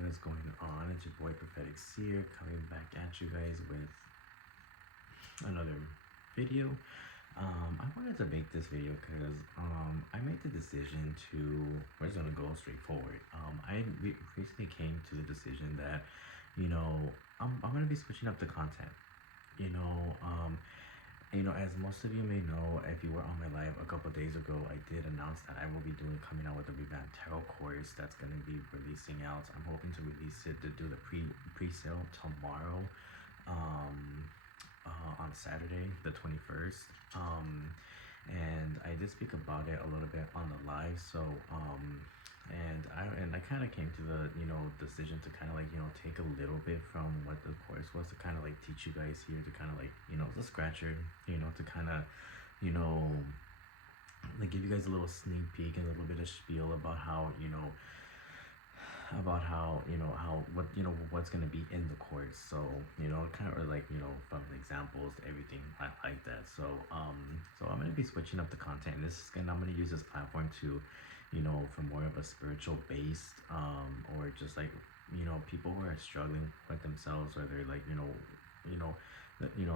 what's going on? It's your boy Prophetic Seer coming back at you guys with another video. I wanted to make this video because I made the decision to, we're just gonna go straight forward. I recently came to the decision that, I'm gonna be switching up the content. As most of you may know, if you were on my live a couple days ago, I did announce that I will be coming out with a revamped tarot course that's going to be releasing out. I'm hoping to release it to do the pre-sale tomorrow, on Saturday, the 21st. And I did speak about it a little bit on the live. So, and I kind of came to the decision to kind of take a little bit from what the course was to kind of teach you guys here, to kind of the scratcher, to kind of give you guys a little sneak peek and a little bit of spiel about how what's going to be in the course. So kind of from the examples to everything like that. So so I'm going to be switching up the content. I'm going to use this platform to for more of a spiritual based or just people who are struggling with themselves, or they're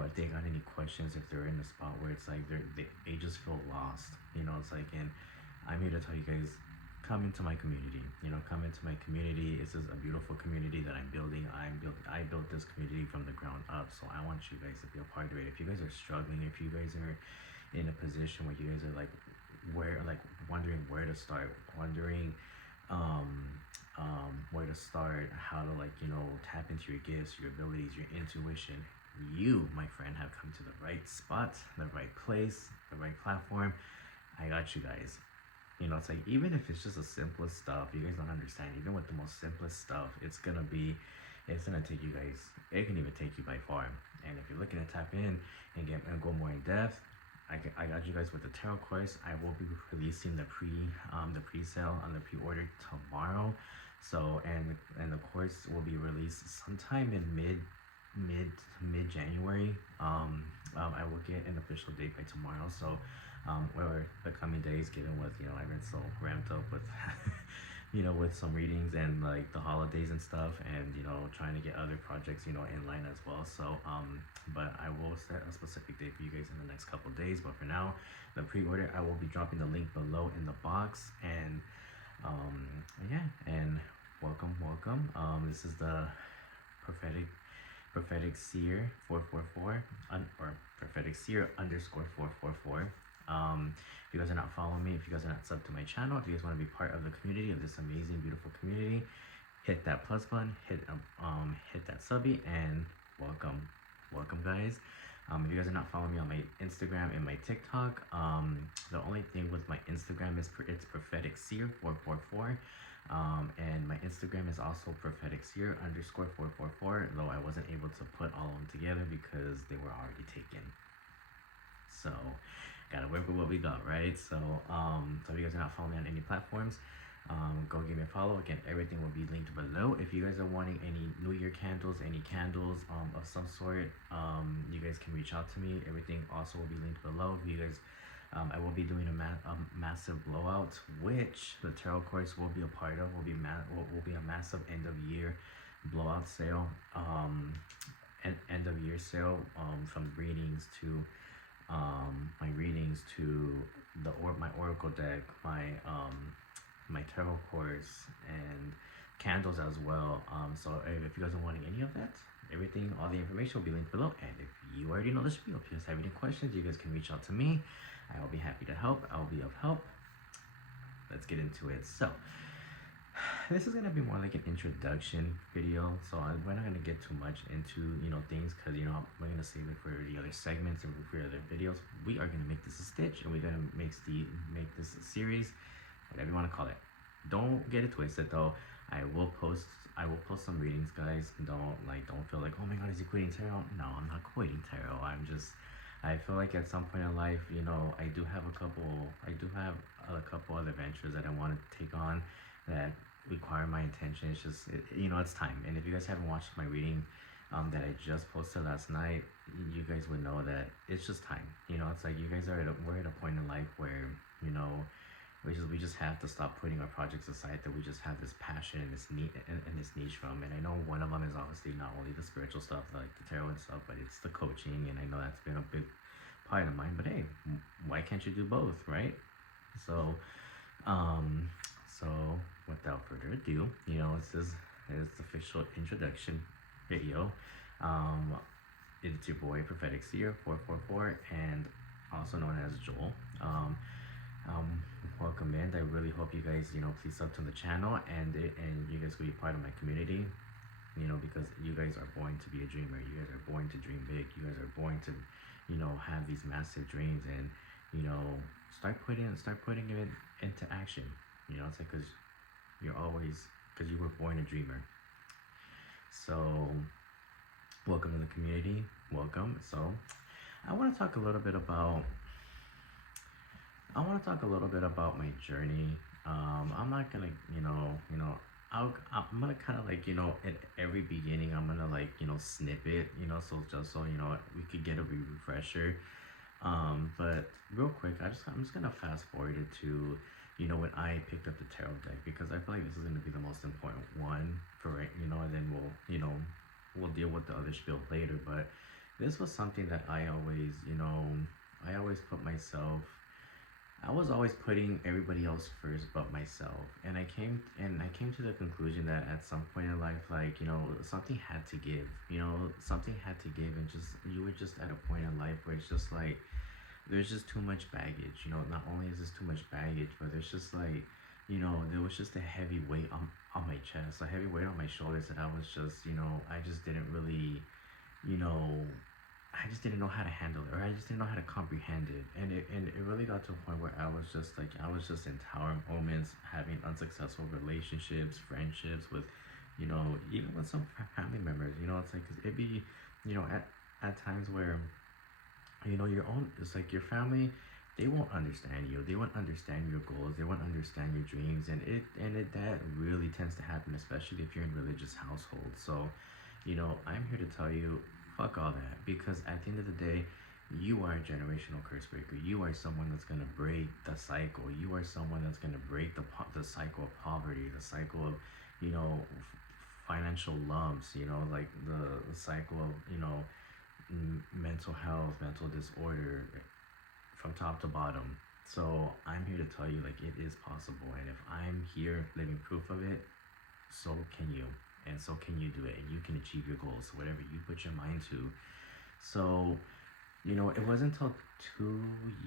if they got any questions, if they're in a spot where it's they just feel lost, and I'm here to tell you guys, come into my community. Come into my community. This is a beautiful community that I'm building. I built this community from the ground up, so I want you guys to be a part of it. If you guys are struggling, if you guys are in a position where you guys are wondering where to start, wondering where to start, how to tap into your gifts, your abilities, your intuition, you, my friend, have come to the right spot, the right place, the right platform. I got you guys. It's even if it's just the simplest stuff, you guys don't understand. Even with the most simplest stuff, it's gonna take you guys. It can even take you by far. And if you're looking to tap in and go more in depth, I got you guys with the tarot course. I will be releasing the pre-sale on the pre-order tomorrow. So and the course will be released sometime in mid January. I will get an official date by tomorrow. So or the coming days, given with I've been so ramped up with with some readings and the holidays and stuff, and trying to get other projects in line as well. So but I will set a specific date for you guys in the next couple days. But for now, the pre-order, I will be dropping the link below in the box. And yeah, and welcome. This is the prophetic seer 444 or prophetic seer _444. If you guys are not following me, if you guys are not subbed to my channel, if you guys want to be part of the community, of this amazing, beautiful community, hit that plus button, hit that subby, and welcome guys. If you guys are not following me on my Instagram and my TikTok, the only thing with my Instagram is it's prophetic seer 444. And my Instagram is also prophetic seer _444, though I wasn't able to put all of them together because they were already taken. So gotta work with what we got, right? So so if you guys are not following me on any platforms, go give me a follow. Again, everything will be linked below. If you guys are wanting any New Year candles, any candles of some sort, you guys can reach out to me. Everything also will be linked below. If you guys I will be doing a massive blowout, which the tarot course will be a part of. Will be a massive end of year blowout sale, end of year sale, from readings to my readings to my oracle deck, my tarot course, and candles as well. So if you guys are wanting any of that, everything, all the information will be linked below. And if you already know the spiel, if you guys have any questions, you guys can reach out to me. I will be happy to help. I will be of help. Let's get into it. So this is gonna be more like an introduction video. So we're not gonna get too much into things, because we're gonna save it for the other segments and for other videos. We are gonna make this a stitch, and we're gonna make this a series, whatever you want to call it. Don't get it twisted though. I will post some readings, guys. Don't feel like, oh my god, is he quitting tarot? No, I'm not quitting tarot. I feel like at some point in life, I do have a couple other ventures that I want to take on that require my attention. It's just it's time. And if you guys haven't watched my reading that I just posted last night, you guys would know that it's just time. It's you guys we're at a point in life where we just have to stop putting our projects aside, that we just have this passion and this need and this niche from. And I know one of them is obviously not only the spiritual stuff like the tarot and stuff, but it's the coaching, and I know that's been a big part of mine. But hey, why can't you do both, right? So so without further ado, this is the official introduction video. It's your boy Prophetic Seer 444, and also known as Joel. Welcome in. I really hope you guys, please sub to the channel, and you guys will be part of my community, because you guys are born to be a dreamer. You guys are born to dream big. You guys are born to, have these massive dreams, and, start putting it into action. It's like, because you were born a dreamer. So welcome to the community. Welcome. So I want to talk a little bit about my journey. I'm not gonna, I'm gonna kind of like, at every beginning, I'm gonna like, snip it, so just so, we could get a refresher. But real quick, I'm just gonna fast forward it to, when I picked up the tarot deck, because I feel like this is gonna be the most important one for right, and then we'll deal with the other spiel later. But this was something that I always, I was always putting everybody else first but myself, and I came to the conclusion that at some point in life, like, something had to give, something had to give, and you were just at a point in life where it's just like, there's just too much baggage, not only is this too much baggage, but there's just like, there was just a heavy weight on my chest, a heavy weight on my shoulders that I was just, I just didn't really, I just didn't know how to handle it, or I just didn't know how to comprehend it. And it really got to a point where I was just in tower moments, having unsuccessful relationships, friendships with, even with some family members, it's like, 'cause it'd be, at times where, it's like your family, they won't understand you. They won't understand your goals. They won't understand your dreams. And that really tends to happen, especially if you're in religious households. So, I'm here to tell you, fuck all that, because at the end of the day, you are a generational curse breaker. You are someone that's going to break the cycle. You are someone that's going to break the cycle of poverty, the cycle of, financial lumps, like the cycle of, mental health, mental disorder, from top to bottom. So I'm here to tell you, like, it is possible. And if I'm here living proof of it, so can you. And so can you do it, and you can achieve your goals, whatever you put your mind to. So, it wasn't until 2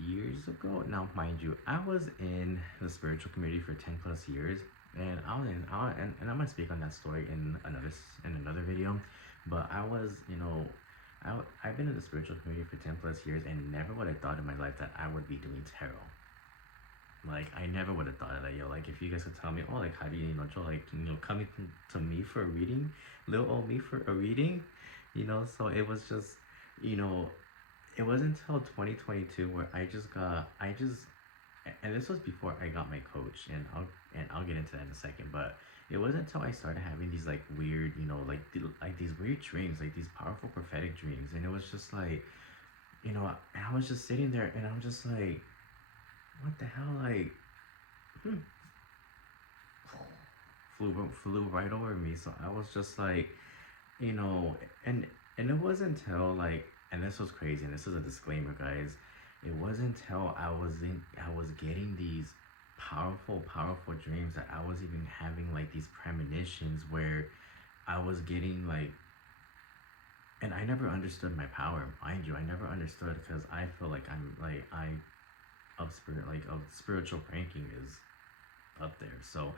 years ago. Now, mind you, I was in the spiritual community for 10 plus years, and and I'm gonna speak on that story in another video. But I was, I've been in the spiritual community for 10 plus years, and never would have thought in my life that I would be doing tarot. Like, I never would have thought of that, like, if you guys could tell me, oh, like, how do you, Joe, like, coming to me for a reading, little old me for a reading, so it was just, it wasn't until 2022 where and this was before I got my coach, and I'll get into that in a second, but it wasn't until I started having these, like, weird, like these weird dreams, like, these powerful prophetic dreams, and it was just like, I was just sitting there, and I'm just like, what the hell, like, flew right over me. So I was just like, and it wasn't until, like, and this was crazy, and this is a disclaimer, guys, it wasn't until I was getting these powerful dreams that I was even having, like, these premonitions where I was getting, like, and I never understood my power, mind you. I never understood, because I feel like of spiritual ranking is up there. So,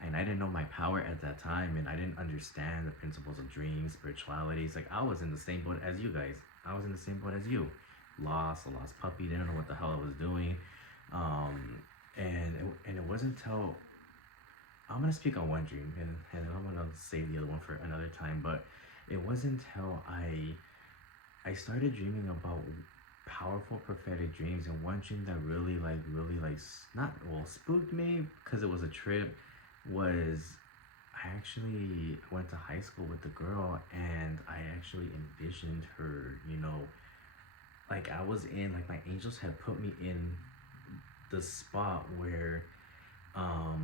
and I didn't know my power at that time, and I didn't understand the principles of dreams, spirituality. It's like, I was in the same boat as you guys. I was in the same boat as you. A lost puppy, didn't know what the hell I was doing. And it wasn't until, I'm gonna speak on one dream, and I'm gonna save the other one for another time. But it wasn't until I started dreaming about powerful prophetic dreams, and one dream that really spooked me, because it was a trip, was I actually went to high school with the girl, and I actually envisioned her, like, I was in, like, my angels had put me in the spot where how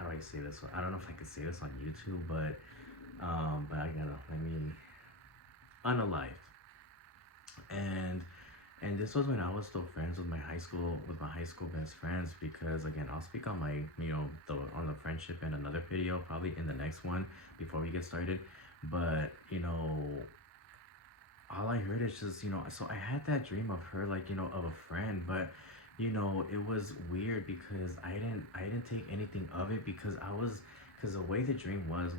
do I say this? I don't know if I could say this on YouTube, but I gotta let me unalive. And this was when I was still friends with my high school best friends, because again, I'll speak on my on the friendship in another video, probably in the next one before we get started. But all I heard is just so I had that dream of her, like of a friend, but it was weird because I didn't take anything of it, because because the way the dream was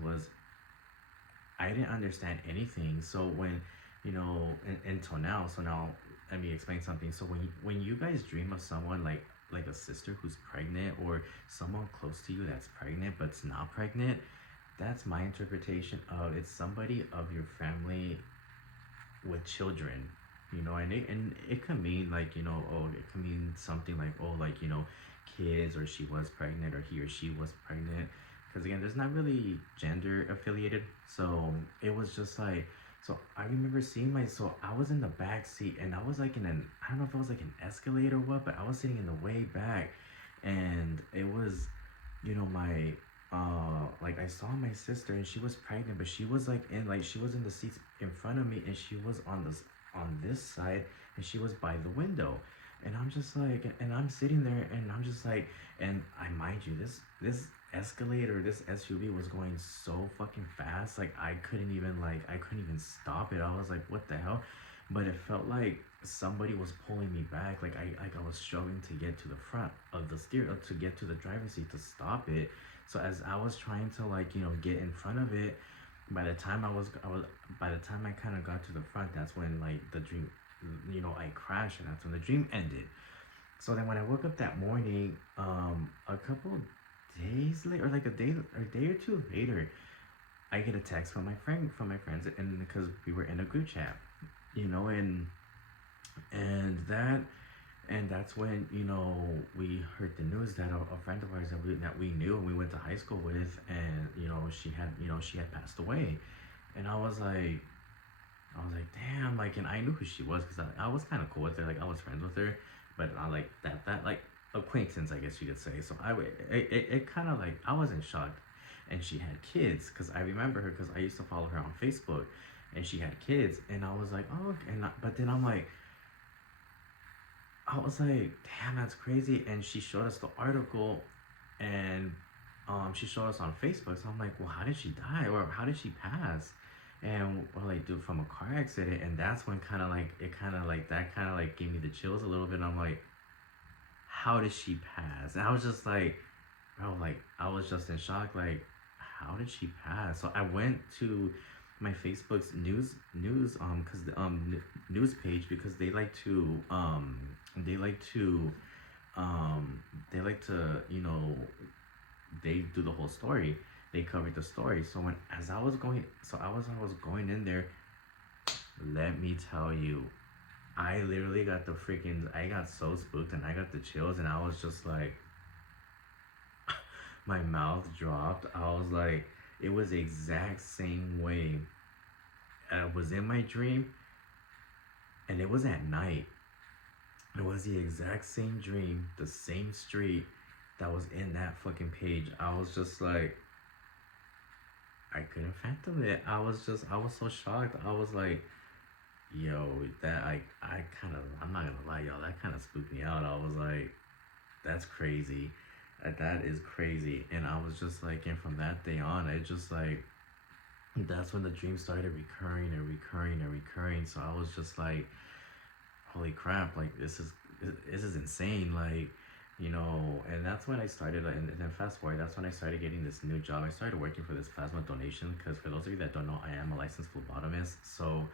I didn't understand anything. So when until now, so now let me explain something. So when you guys dream of someone like a sister who's pregnant, or someone close to you that's pregnant but's not pregnant, that's my interpretation of it's somebody of your family with children. And it can mean like oh, it can mean something like, oh, like kids, or she was pregnant, or he or she was pregnant, because again, there's not really gender affiliated. So it was just like, so I remember seeing so I was in the back seat, and I was like I don't know if it was like an escalator or what, but I was sitting in the way back, and it was my like I saw my sister, and she was pregnant, but she was she was in the seats in front of me, and she was on this side, and she was by the window. And I'm just like, and I'm sitting there, and I'm just like, and I mind you, this escalator, this SUV was going so fucking fast, like I couldn't even stop it. I was like, what the hell? But it felt like somebody was pulling me back, like I was struggling to get to the front of the to get to the driver's seat to stop it. So as I was trying to get in front of it, by the time I kind of got to the front, that's when the dream, I crashed, and that's when the dream ended. So then when I woke up that morning, a couple days later, or like a day or two later, I get a text from my friends, and because we were in a group chat, and that's when we heard the news that a friend of ours that we knew and we went to high school with, and she had passed away. And I was like, damn, and I knew who she was, because I was kind of cool with her, I was friends with her, but I that acquaintance, I guess you could say. So it kind of I was in shock. And she had kids, because I remember her, because I used to follow her on Facebook, and she had kids, and I was like, oh, but then I was like, damn, that's crazy. And she showed us the article, and she showed us on Facebook. So I'm like, well, how did she die, or how did she pass? And we're like, dude, from a car accident. And that's when that gave me the chills a little bit. And I'm like, how did she pass? And I was just like, bro, I was just in shock, how did she pass? So I went to my Facebook's news because the news page, because they like to they do the whole story. They covered the story. So I was going in there, let me tell you, I literally got I got so spooked, and I got the chills, and I was just like, my mouth dropped. I was like, it was the exact same way. I was in my dream, and it was at night. It was the exact same dream, the same street that was in that fucking page. I was just like, I couldn't fathom it. I was so shocked. I was like, yo, that I'm not gonna lie, y'all, that kind of spooked me out. I was like, that's crazy. That is crazy. And I was just like, and from that day on, it just that's when the dream started recurring and recurring and recurring. So I was just like, holy crap, this is insane, and that's when I started, and then fast forward, that's when I started getting this new job. I started working for this plasma donation, because for those of you that don't know, I am a licensed phlebotomist. So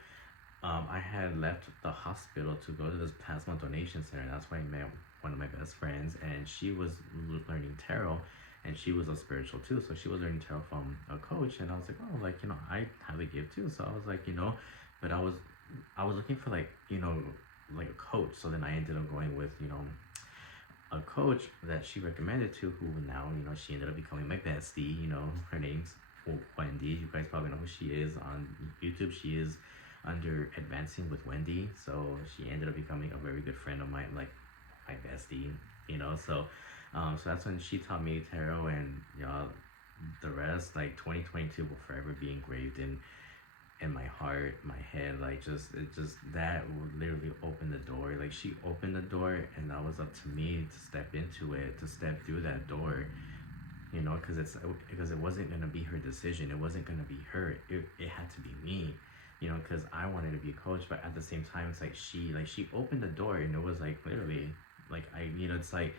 I had left the hospital to go to this plasma donation center, and that's when I met one of my best friends, and she was learning tarot, and she was a spiritual too, so she was learning tarot from a coach. And I was like, oh, I have a gift too. So I was like, but I was looking for a coach. So then I ended up going with a coach that she recommended to, who now she ended up becoming my bestie. Her name's Wendy. You guys probably know who she is on YouTube. She is under Advancing with Wendy. So she ended up becoming a very good friend of mine, my bestie. you know. So that's when she taught me tarot, and y'all, the rest, like 2022 will forever be engraved in my heart, my head. Like just that would literally open the door. Like she opened the door, and that was up to me to step into it, to step through that door. You know, because it wasn't gonna be her decision. It wasn't gonna be her. It had to be me. You know, because I wanted to be a coach, but at the same time, it's like she opened the door, and it was like literally, like it's like,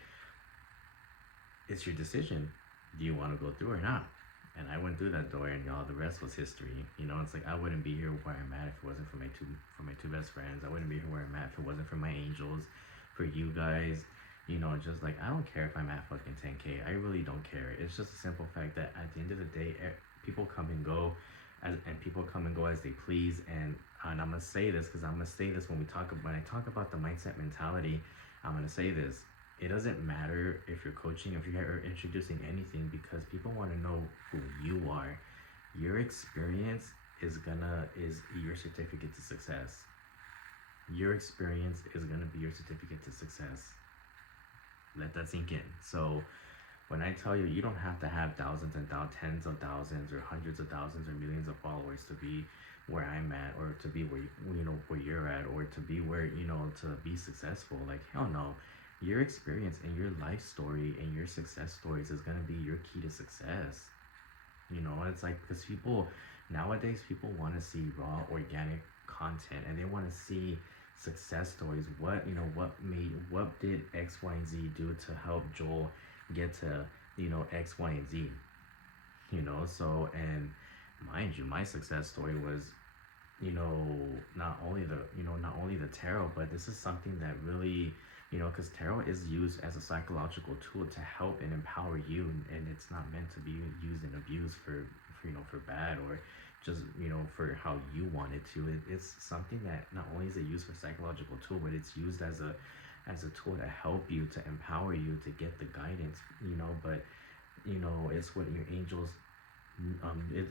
it's your decision. Do you want to go through or not? And I went through that door, and y'all, the rest was history. You know, it's like I wouldn't be here where I'm at if it wasn't for my two best friends. I wouldn't be here where I'm at if it wasn't for my angels, for you guys. You know, just like I don't care if I'm at fucking 10K. I really don't care. It's just a simple fact that at the end of the day, people come and go, and people come and go as they please. And I'm gonna say this because I'm gonna say this when I talk about the mindset mentality. I'm gonna say this. It doesn't matter if you're coaching, if you're introducing anything, because people want to know who you are. Your experience is your certificate to success. Your experience is gonna be your certificate to success. Let that sink in. So when I tell you, you don't have to have thousands and tens of thousands or hundreds of thousands or millions of followers to be where I'm at, or to be where where you're at, or to be where to be successful. Like, hell no. Your experience and your life story and your success stories is gonna be your key to success. You know, it's like, because nowadays people want to see raw, organic content, and they want to see success stories. What did X, Y, and Z do to help Joel get to X, Y, and Z? So, and mind you, my success story was not only the tarot, but this is something that really, because tarot is used as a psychological tool to help and empower you, and it's not meant to be used and abused for bad, or just for how you want it to. It's something that not only is it used for psychological tool, but it's used as a tool to help you, to empower you, to get the guidance. But it's what your angels,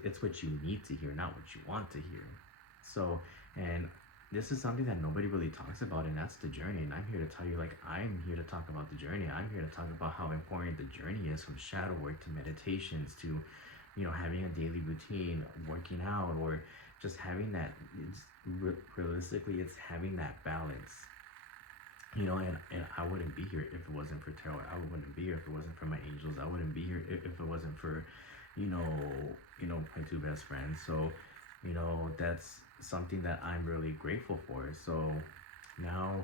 it's what you need to hear, not what you want to hear. So, and this is something that nobody really talks about, and that's the journey. And I'm here to tell you, like, I'm here to talk about the journey. I'm here to talk about how important the journey is, from shadow work to meditations to having a daily routine, working out, or just having that. Realistically, it's having that balance. And I wouldn't be here if it wasn't for tarot. I wouldn't be here if it wasn't for my angels. I wouldn't be here if it wasn't for my two best friends. So that's something that I'm really grateful for. So now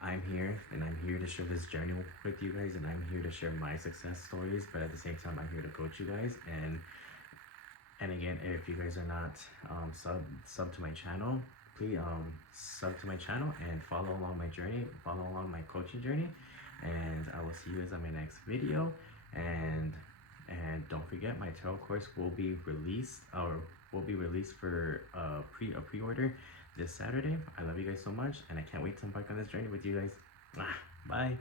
I'm here, and I'm here to share this journey with you guys, and I'm here to share my success stories, but at the same time, I'm here to coach you guys. And again, if you guys are not sub to my channel, please sub to my channel and follow along my journey, follow along my coaching journey, and I will see you guys on my next video. And don't forget, my tarot course will be released for a pre-order this Saturday. I love you guys so much, and I can't wait to embark on this journey with you guys. Bye.